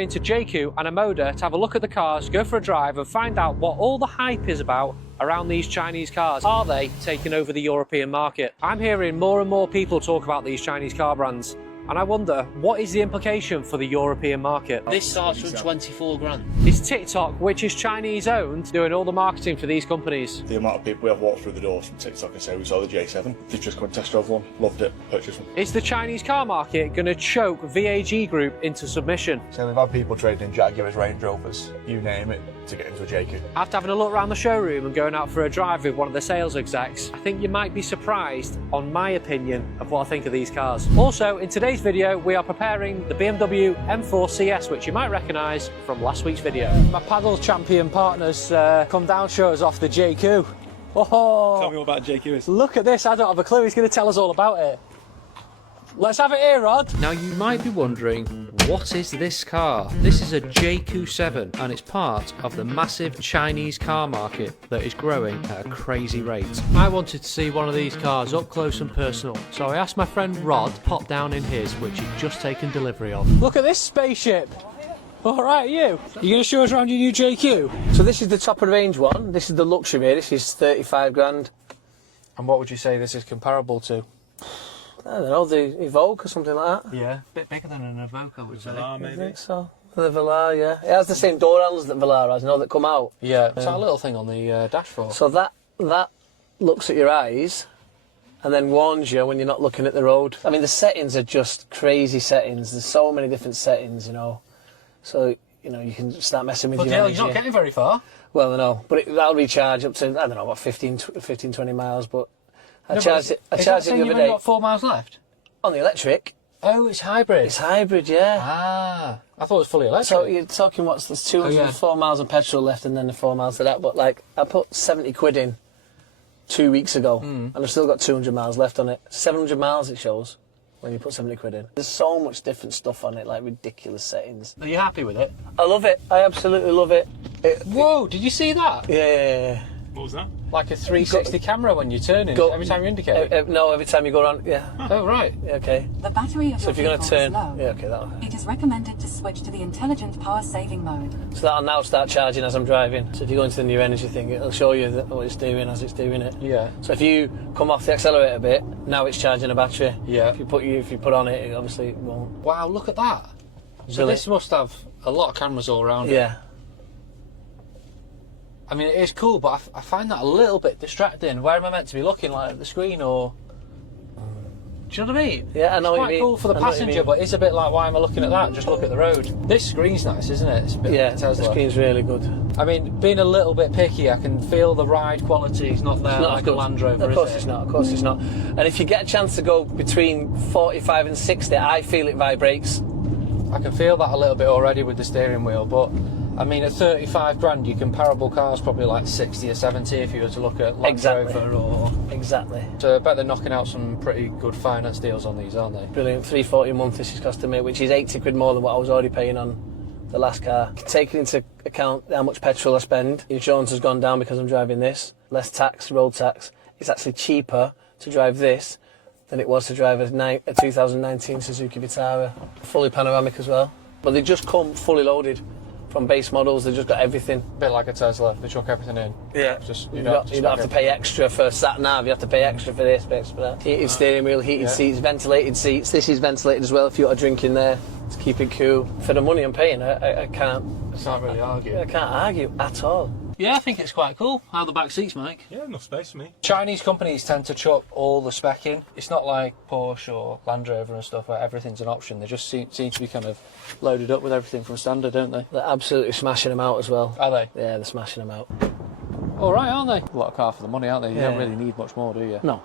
Into JQ and Amoda to have a look at the cars, go for a drive and find out what all the hype is about around these Chinese cars. Are they taking over the European market? I'm hearing more and more people talk about these Chinese car brands, and I wonder, what is the implication for the European market? This starts from 24 grand. Is TikTok, which is Chinese owned, doing all the marketing for these companies? The amount of people we have walked through the doors from TikTok and say we saw the J7, they've just gone and test drove one, loved it, purchased one. Is the Chinese car market going to choke VAG Group into submission? So we've had people trading in Jaguars, Range Rovers, you name it, to get into a JQ. After having a look around the showroom and going out for a drive with one of the sales execs, I think you might be surprised on my opinion of what I think of these cars. Also, in today's video, we are preparing the BMW M4 CS, which you might recognise from last week's video. My paddle champion partners come down, show us off the JQ. Oh, Tell me all about JQ. Look at this, I don't have a clue. He's going to tell us all about it. Let's have it here, Rod. Now you might be wondering, what is this car? This is a JQ7 and it's part of the massive Chinese car market that is growing at a crazy rate. I wanted to see one of these cars up close and personal, so I asked my friend Rod to pop down in his, which he'd just taken delivery of. Look at this spaceship. All right, you going to show us around your new JQ? So this is the top of the range one. This is the luxury. This is 35 grand. And what would you say this is comparable to? I don't know, the Evoque or something like that. Yeah, a bit bigger than an Evoque, I would say. I think so. The Velar, yeah. It has the same door handles that Velar has, you know, that come out. Yeah, it's that little thing on the dashboard. So that looks at your eyes and then warns you when you're not looking at the road. I mean, the settings are just crazy settings. There's so many different settings, you know. So, you know, you can start messing with your energy. You're not getting very far. Well, I know, but that'll recharge up to, I don't know, what, 15, 20 miles, but I charged it the other You've day. got 4 miles left? On the electric. Oh, it's hybrid. It's hybrid, yeah. Ah, I thought it was fully electric. So you're talking, there's 204 miles of petrol left and then the 4 miles of that, but like, I put 70 quid in 2 weeks ago and I've still got 200 miles left on it. 700 miles it shows when you put 70 quid in. There's so much different stuff on it, like ridiculous settings. Are you happy with it? I love it. I absolutely love it. Whoa, did you see that? Yeah. What was that? Like a 360 camera when you're turning, every time you indicate? No, every time you go around, yeah. Oh, right. Yeah, okay. The battery of So your if you're going to turn, vehicle is low. yeah, okay, that'll. It is recommended to switch to the intelligent power saving mode. So that'll now start charging as I'm driving. So if you go into the new energy thing, it'll show you what it's doing as it's doing it. Yeah. So if you come off the accelerator a bit, now it's charging a battery. Yeah. If you put on it, obviously it won't. Wow, look at that. So Brilliant. this must have a lot of cameras all around it. Yeah. I mean, it is cool, but I find that a little bit distracting. Where am I meant to be looking, like at the screen, or? Do you know what I mean? Yeah, I know it's what quite you mean. cool for the I know what you passenger, mean. but it's a bit like, why am I looking at that? Just look at the road. This screen's nice, isn't it? It's a bit Yeah, like Tesla. the screen's really good. I mean, being a little bit picky, I can feel the ride quality is not there It's not like as a good. Land Rover, Of course is it's it? not, of course it's not. And if you get a chance to go between 45 and 60, I feel it vibrates. I can feel that a little bit already with the steering wheel, but I mean, at 35 grand, your comparable car's probably like 60 or 70 if you were to look at Land Rover or... Exactly. So I bet they're knocking out some pretty good finance deals on these, aren't they? Brilliant. $340 a month this is costing me, which is 80 quid more than what I was already paying on the last car. Taking into account how much petrol I spend, insurance has gone down because I'm driving this, less tax, road tax. It's actually cheaper to drive this than it was to drive a 2019 Suzuki Vitara. Fully panoramic as well. But they just come fully loaded. From base models, they've just got everything. A bit like a Tesla, they chuck everything in. Yeah. Just You don't have to pay extra for sat nav. You have to pay extra for this, extra for that. Heated steering wheel, heated seats, ventilated seats. This is ventilated as well. If you got a drink in there to keep it cool. For the money I'm paying, I can't. Can't really argue. I can't argue at all. Yeah, I think it's quite cool. How the back seats, Mike? Yeah, enough space for me. Chinese companies tend to chuck all the spec in. It's not like Porsche or Land Rover and stuff where everything's an option. They just seem to be kind of loaded up with everything from standard, don't they? They're absolutely smashing them out as well. Are they? Yeah, they're smashing them out. All right, aren't they? A lot of car for the money, aren't they? You Yeah. don't really need much more, do you? No.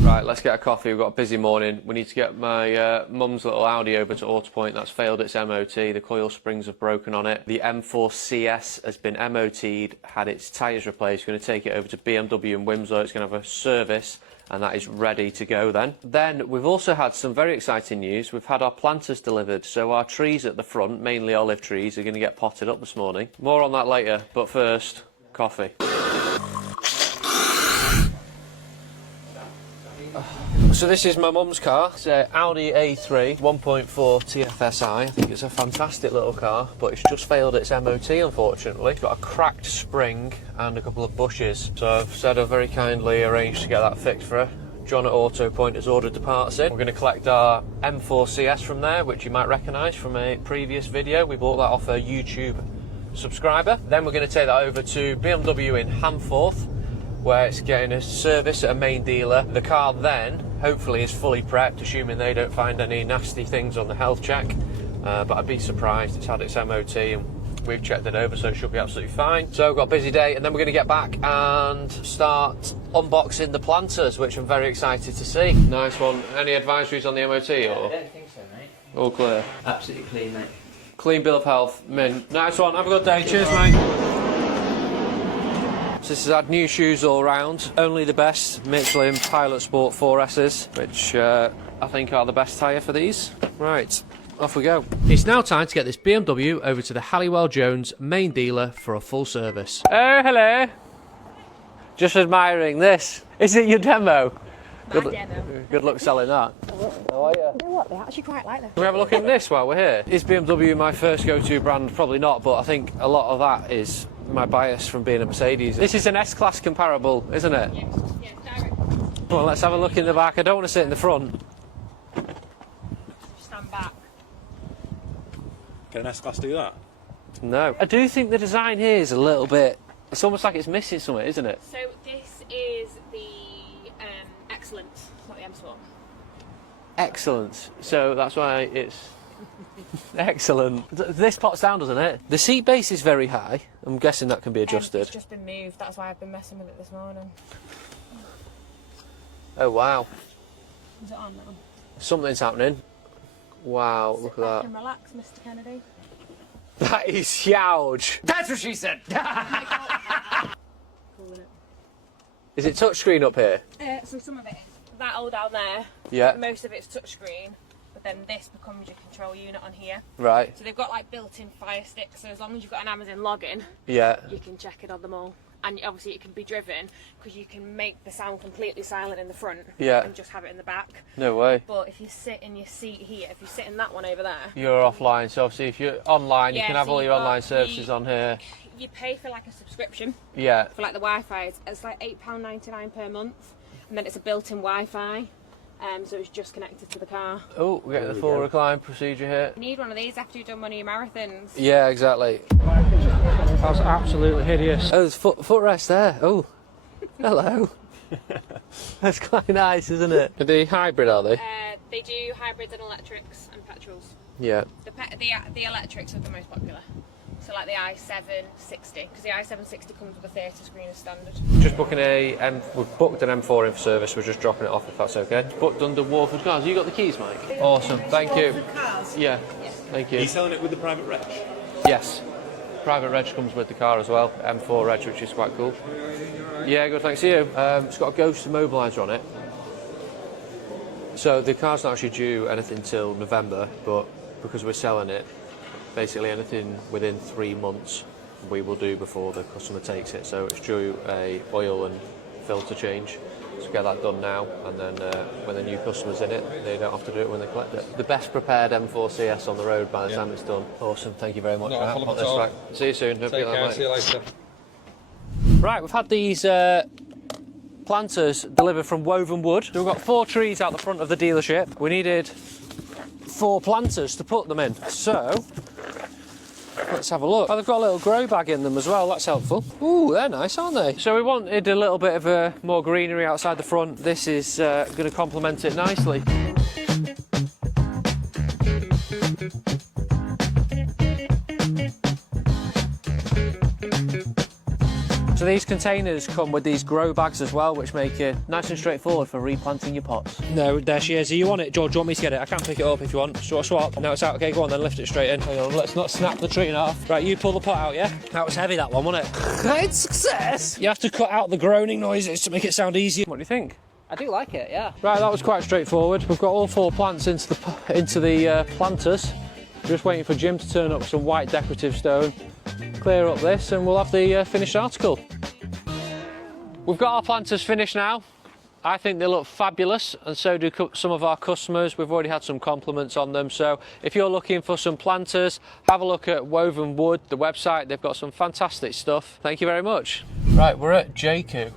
Right, let's get a coffee. We've got a busy morning. We need to get my mum's little Audi over to Autopoint. That's failed its MOT. The coil springs have broken on it. The M4 CS has been MOT'd, had its tyres replaced. We're going to take it over to BMW in Winslow. It's going to have a service, and that is ready to go then. Then we've also had some very exciting news. We've had our planters delivered, so our trees at the front, mainly olive trees, are going to get potted up this morning. More on that later, but first, coffee. So this is my mum's car. It's an Audi A3 1.4 TFSI. I think it's a fantastic little car, but it's just failed its MOT, unfortunately. It's got a cracked spring and a couple of bushes. So I've said I've very kindly arranged to get that fixed for her. John at Auto Point has ordered the parts in. We're going to collect our M4 CS from there, which you might recognise from a previous video. We bought that off a YouTube subscriber. Then we're going to take that over to BMW in Hamforth, where it's getting a service at a main dealer. The car then, hopefully, is fully prepped, assuming they don't find any nasty things on the health check. But I'd be surprised. It's had its MOT and we've checked it over, so it should be absolutely fine. So we've got a busy day, and then we're going to get back and start unboxing the planters, which I'm very excited to see. Nice one. Any advisories on the MOT? Or? I don't think so, mate. All clear? Absolutely clean, mate. Clean bill of health, mint. Nice one. Have a good day. Cheers, mate. So this has had new shoes all round. Only the best Michelin Pilot Sport 4S's, which I think are the best tyre for these. Right. Off we go. It's now time to get this BMW over to the Halliwell Jones main dealer for a full service. Oh, hello. Just admiring this. Is it your demo? Good luck selling that. How are you? You know what, they actually quite like them. Can we have a look at this while we're here? Is BMW my first go-to brand? Probably not, but I think a lot of that is my bias from being a Mercedes. This is an S-Class comparable, isn't it? Yes, direct. Come on, let's have a look in the back. I don't want to sit in the front. Stand back. Can an S-Class do that? No. I do think the design here is a little bit... It's almost like it's missing something, isn't it? So this is the Excellent, not the M-Sport. Excellent. So that's why it's excellent. This pots down, doesn't it? The seat base is very high. I'm guessing that can be adjusted. It's just been moved, that's why I've been messing with it this morning. Oh wow. Is it on now? Something's happening. Wow, look at that. And relax, Mr. Kennedy. That is huge. That's what she said. Cool, isn't it? Is it touchscreen up here? So some of it is. That all down there, Yeah. most of it's touchscreen, but then this becomes your control unit on here. Right. So they've got like built-in Fire Sticks, so as long as you've got an Amazon login, Yeah. you can check it on them all. And obviously it can be driven, because you can make the sound completely silent in the front Yeah. and just have it in the back. No way. But if you sit in your seat here, if you sit in that one over there, You're offline, so obviously if you're online, you Yeah, can have so all you've your got online services the- on here. you pay for like a subscription Yeah. for like the Wi-Fi. It's like £8.99 per month, and then it's a built-in Wi-Fi. So it's just connected to the car. Oh, we're getting the full recline procedure here. You need one of these after you've done one of your marathons. Yeah, exactly. That's absolutely hideous. Oh, there's footrest there. Oh, hello. That's quite nice, isn't it? Are they hybrid, are they? They do hybrids and electrics and petrols. Yeah. The electrics are the most popular. So like the i760, because the i760 comes with a 30 screen as standard. Just booking we've booked an M4 in for service. We're just dropping it off if that's okay. Booked under Warford Cars. You got the keys, Mike? Awesome. Thank you. Yeah. Thank you. Are you selling it with the private reg? Yes. Private reg comes with the car as well. M4 reg, which is quite cool. Yeah, good. Thanks to you. It's got a ghost immobiliser on it. So the car's not actually due anything till November, but because we're selling it, basically anything within 3 months we will do before the customer takes it. So it's due a oil and filter change. So get that done now, and then when the new customer's in it, they don't have to do it when they collect it. The best prepared M4 CS on the road by the time it's done. Awesome, thank you very much. No problem at all. See you soon. Take care, see you later. Right, we've had these planters delivered from Woven Wood. So we've got 4 trees out the front of the dealership. We needed 4 planters to put them in. So let's have a look. Oh, they've got a little grow bag in them as well. That's helpful. Ooh, they're nice, aren't they? So we wanted a little bit of more greenery outside the front. This is going to complement it nicely. So these containers come with these grow bags as well, which make it nice and straightforward for replanting your pots. No, there she is. Do you want it, George? Do you want me to get it? I can pick it up if you want. Swap. Now it's out. Okay, go on then, lift it straight in. Hang on, let's not snap the tree in half. Right, you pull the pot out, yeah? That was heavy, that one, wasn't it? Great success! You have to cut out the groaning noises to make it sound easier. What do you think? I do like it, yeah. Right, that was quite straightforward. We've got all 4 plants into the planters. Just waiting for Jim to turn up some white decorative stone, clear up this, and we'll have the finished article. We've got our planters finished now. I think they look fabulous, and so do some of our customers. We've already had some compliments on them. So if you're looking for some planters, have a look at Woven Wood, the website. They've got some fantastic stuff. Thank you very much. Right, we're at JQ.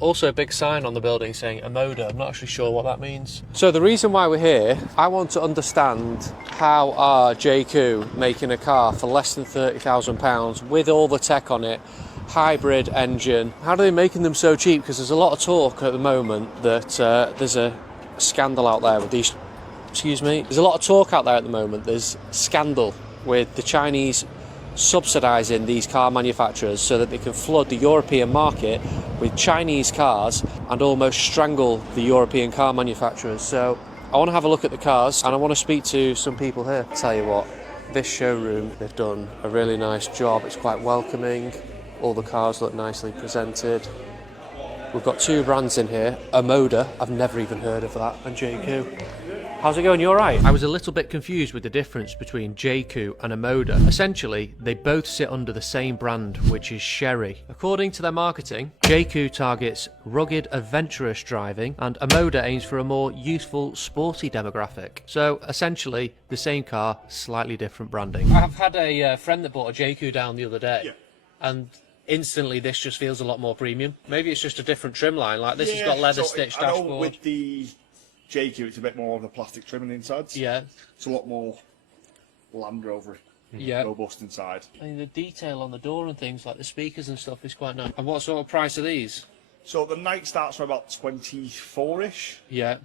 Also a big sign on the building saying Amoda. I'm not actually sure what that means. So the reason why we're here, I want to understand how are JQ making a car for less than £30,000 with all the tech on it, hybrid engine. How are they making them so cheap? Because there's a lot of talk at the moment that there's a scandal out there with these, excuse me, there's a lot of talk out there at the moment, there's scandal with the Chinese subsidising these car manufacturers so that they can flood the European market with Chinese cars and almost strangle the European car manufacturers. So I want to have a look at the cars and I want to speak to some people here. Tell you what, this showroom, they've done a really nice job. It's quite welcoming. All the cars look nicely presented. We've got two brands in here. Amoda, I've never even heard of that, and JQ. How's it going? You all right? I was a little bit confused with the difference between JQ and Amoda. Essentially, they both sit under the same brand, which is Sherry. According to their marketing, JQ targets rugged, adventurous driving, and Amoda aims for a more youthful, sporty demographic. So, essentially, the same car, slightly different branding. I've had a friend that bought a JQ down the other day, and instantly this just feels a lot more premium. Maybe it's just a different trim line, like this has got leather stitched dashboard. I know with the JQ it's a bit more of a plastic trim on the inside. Yeah. It's a lot more Land Rover, robust inside. I mean, the detail on the door and things, like the speakers and stuff, is quite nice. And what sort of price are these? So the Night starts from about 24-ish. Yeah.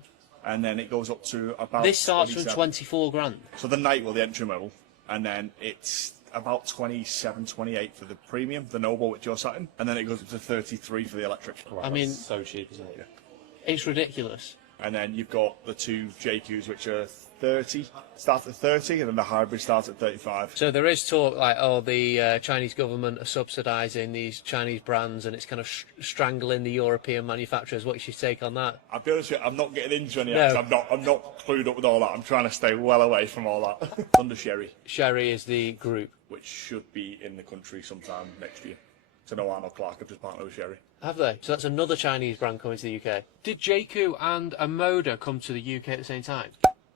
And then it goes up to about This starts 27. from 24 grand. So the Night will the entry model, and then it's about 27, 28 for the premium, the Noble which you're sat in, and then it goes up to 33 for the electric. Wow, I mean, so cheap, isn't it? Yeah. It's ridiculous. And then you've got the two JQs which are 30, start at 30, and then the hybrid starts at 35. So there is talk like, oh, the Chinese government are subsidising these Chinese brands and it's kind of strangling the European manufacturers. What's your take on that? I'll be honest with you, I'm not getting into any of that. I'm not clued up with all that. I'm trying to stay well away from all that. Under Sherry. Sherry is the group. Which should be in the country sometime next year. So no, Arnold Clark have just partnered with Sherry. Have they? So that's another Chinese brand coming to the UK. Did JQ and Amoda come to the UK at the same time?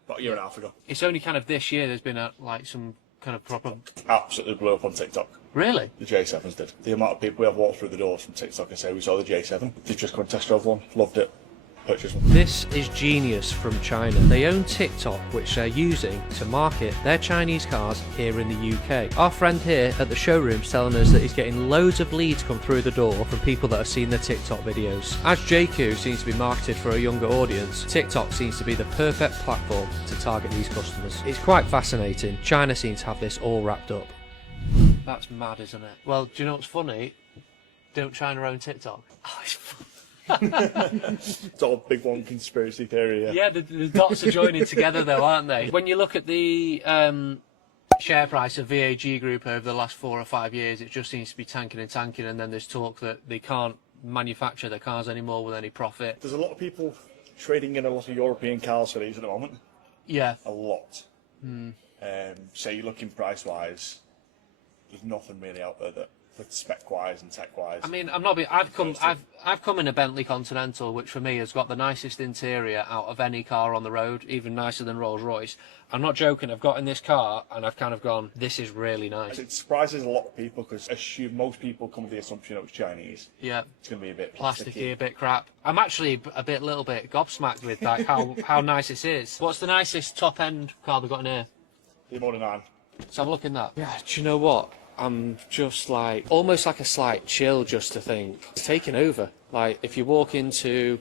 About a year and a half ago. It's only kind of this year there's been like some kind of proper... Absolutely blew up on TikTok. Really? The J7s did. The amount of people we have walked through the doors from TikTok and say we saw the J7. They've just gone test drove one, loved it, purchased one. This is genius from China. They own TikTok, which they're using to market their Chinese cars here in the UK. Our friend here at the showroom's telling us that he's getting loads of leads come through the door from people that have seen the TikTok videos. As JQ seems to be marketed for a younger audience, TikTok seems to be the perfect platform to target these customers. It's quite fascinating. China seems to have this all wrapped up. That's mad, isn't it? Well, do you know what's funny? Don't China own TikTok? Oh, it's fun. It's all a big one conspiracy theory, Yeah, the dots are joining together though, aren't they? When you look at the share price of VAG Group over the last 4 or 5 years, it just seems to be tanking and tanking, and then there's talk that they can't manufacture their cars anymore with any profit. There's a lot of people trading in a lot of European cars for these at the moment. Yeah. A lot. So you're looking price-wise, there's nothing really out there that spec-wise and tech-wise. I mean, I've come in a Bentley Continental, which for me has got the nicest interior out of any car on the road, even nicer than Rolls-Royce. I'm not joking, I've got in this car and I've kind of gone, this is really nice. It surprises a lot of people because most people come with the assumption it was Chinese. Yeah. It's going to be a bit plasticky, a bit crap. I'm actually a little bit gobsmacked with like how nice this is. What's the nicest top-end car they've got in here? The Model 9. So I'm looking at that. Yeah, do you know what? I'm just like, almost like a slight chill just to think. It's taken over. Like, if you walk into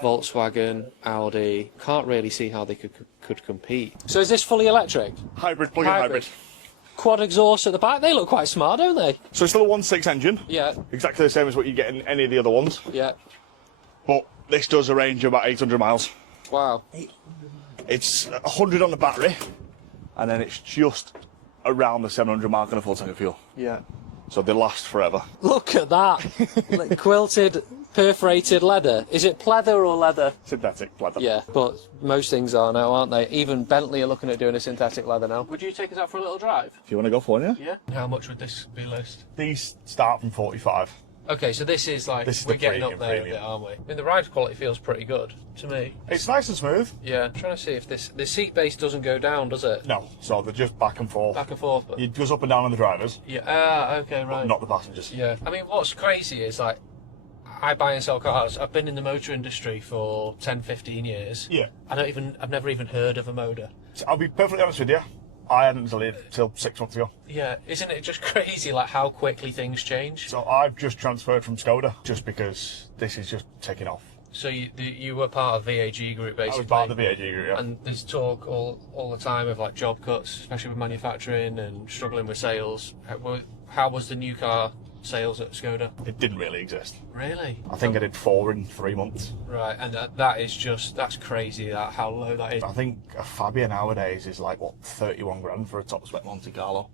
Volkswagen, Audi, can't really see how they could compete. So is this fully electric? Hybrid, plug-in hybrid. Quad exhaust at the back. They look quite smart, don't they? So it's still a 1.6 engine. Yeah. Exactly the same as what you get in any of the other ones. Yeah. But this does a range of about 800 miles. Wow. It's 100 on the battery, and then it's just around the 700 mark on a full tank of fuel. Yeah. So they last forever. Look at that. Like quilted, perforated leather. Is it pleather or leather? Synthetic leather. Yeah, but most things are now, aren't they? Even Bentley are looking at doing a synthetic leather now. Would you take us out for a little drive? If you want to go for it, Yeah. How much would this be list? These start from 45. Okay, so this is like, This is we're the getting up there a premium. bit, aren't we? I mean, the ride quality feels pretty good to me. It's nice and smooth. Yeah, I'm trying to see if the seat base doesn't go down, does it? No, so they're just back and forth. Back and forth. But... It goes up and down on the drivers, Yeah, okay, right. not the passengers. Yeah. I mean, what's crazy is, like, I buy and sell cars. I've been in the motor industry for 10, 15 years. Yeah. I've never even heard of a motor. So I'll be perfectly honest with you, I hadn't till 6 months ago. Yeah, isn't it just crazy, like, how quickly things change? So I've just transferred from Skoda, just because this is just taking off. So you were part of VAG Group, basically. I was part of the VAG group, yeah. And there's talk all the time of, like, job cuts, especially with manufacturing and struggling with sales. How was the new car sales at Skoda? It didn't really exist. Really? I think I did 4 in 3 months. Right, and that's crazy, that how low that is. I think a Fabia nowadays is like, what, 31 grand for a top spec Monte Carlo.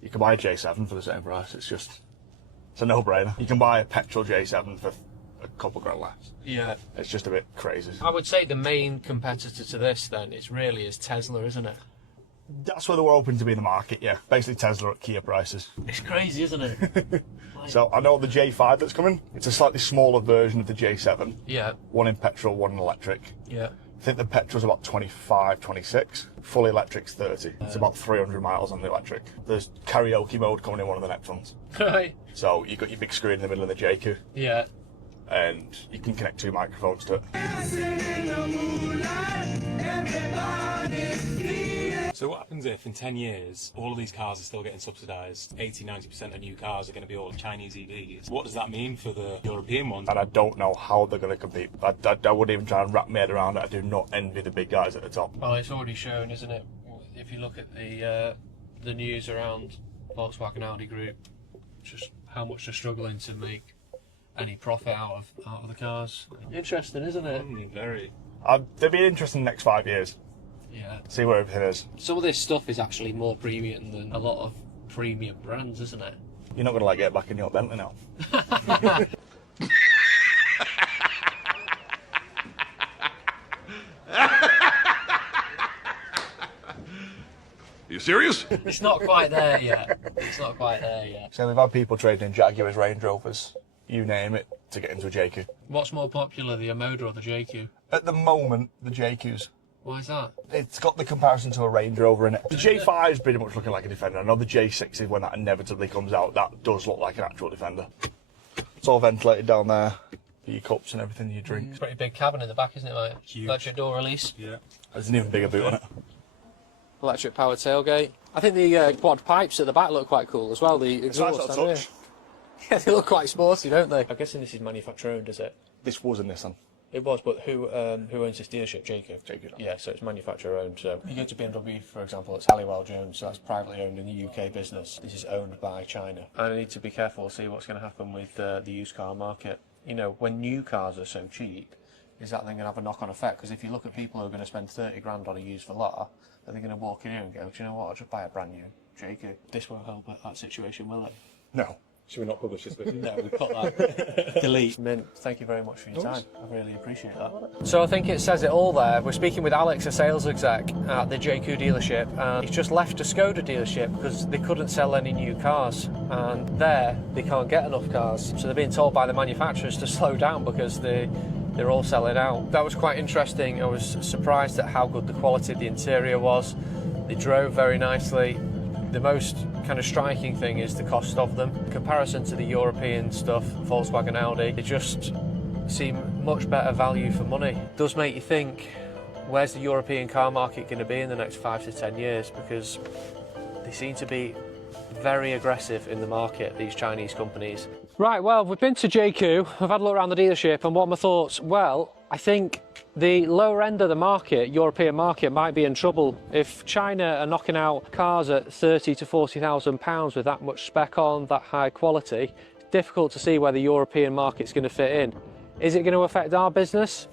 You can buy a J7 for the same price. It's a no-brainer. You can buy a petrol J7 for a couple grand less. Yeah. It's just a bit crazy. I would say the main competitor to this then is Tesla, isn't it? That's where they were hoping to be in the market, yeah. Basically Tesla at Kia prices. It's crazy, isn't it? So I know the J5 that's coming. It's a slightly smaller version of the J7. Yeah. One in petrol, one in electric. Yeah. I think the petrol's about 25, 26. Fully electric's 30. It's about 300 miles on the electric. There's karaoke mode coming in one of the next ones. Right. So you've got your big screen in the middle of the JQ. Yeah. And you can connect 2 microphones to it. So what happens if in 10 years all of these cars are still getting subsidised, 80-90% of new cars are going to be all Chinese EVs? What does that mean for the European ones? And I don't know how they're going to compete. I wouldn't even try and wrap my head around it. I do not envy the big guys at the top. Well, it's already shown, isn't it? If you look at the news around Volkswagen Audi Group, just how much they're struggling to make any profit out of the cars. Interesting, isn't it? Very. They'll be interesting in the next 5 years. Yeah. See where everything is. Some of this stuff is actually more premium than a lot of premium brands, isn't it? You're not going to like get back in your Bentley now. You serious? It's not quite there yet. It's not quite there yet. So we've had people trading in Jaguars, Range Rovers, you name it, to get into a JQ. What's more popular, the Omoda or the JQ? At the moment, the JQs. Why is that? It's got the comparison to a Range Rover in it. The J5 is pretty much looking like a Defender. I know the J6 when that inevitably comes out, that does look like an actual Defender. It's all ventilated down there for your cups and everything you drink. It's a pretty big cabin in the back, isn't it, mate? Huge. Electric door release. Yeah. There's an even bigger boot on it. Electric powered tailgate. I think the quad pipes at the back look quite cool as well. The It's a nice exhaust. little touch. Yeah, they look quite sporty, don't they? I'm guessing this is manufacturer owned, is it? This was a Nissan. It was, but who owns this dealership? Jacob. Jacob. Yeah, so it's manufacturer owned. So you go to BMW, for example, it's Halliwell Jones, so that's privately owned in the UK business. This is owned by China. I need to be careful to see what's going to happen with the used car market. You know, when new cars are so cheap, is that then going to have a knock-on effect? Because if you look at people who are going to spend 30 grand on a used Velar, are they going to walk in here and go, do you know what, I'll just buy a brand new Jacob. This won't help that situation, will it? No. Should we not publish this bit? No, we cut that. Delete. Mint, thank you very much for your time. I really appreciate that. So I think it says it all there. We're speaking with Alex, a sales exec at the JQ dealership, and he's just left a Skoda dealership because they couldn't sell any new cars, and there they can't get enough cars. So they're being told by the manufacturers to slow down because they're all selling out. That was quite interesting. I was surprised at how good the quality of the interior was. They drove very nicely. The most kind of striking thing is the cost of them. In comparison to the European stuff, Volkswagen, Audi, they just seem much better value for money. It does make you think, where's the European car market going to be in the next 5 to 10 years? Because they seem to be very aggressive in the market, these Chinese companies. Right, well, we've been to JQ, I've had a look around the dealership, and what are my thoughts? Well, I think the lower end of the market, European market, might be in trouble. If China are knocking out cars at £30,000 to £40,000 with that much spec on, that high quality, it's difficult to see where the European market's going to fit in. Is it going to affect our business?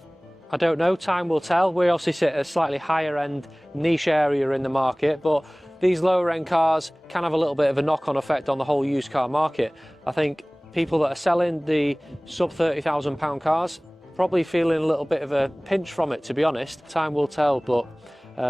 I don't know, time will tell. We obviously sit at a slightly higher end niche area in the market, but these lower end cars can have a little bit of a knock-on effect on the whole used car market. I think people that are selling the sub £30,000 cars probably feeling a little bit of a pinch from it, to be honest. Time will tell, but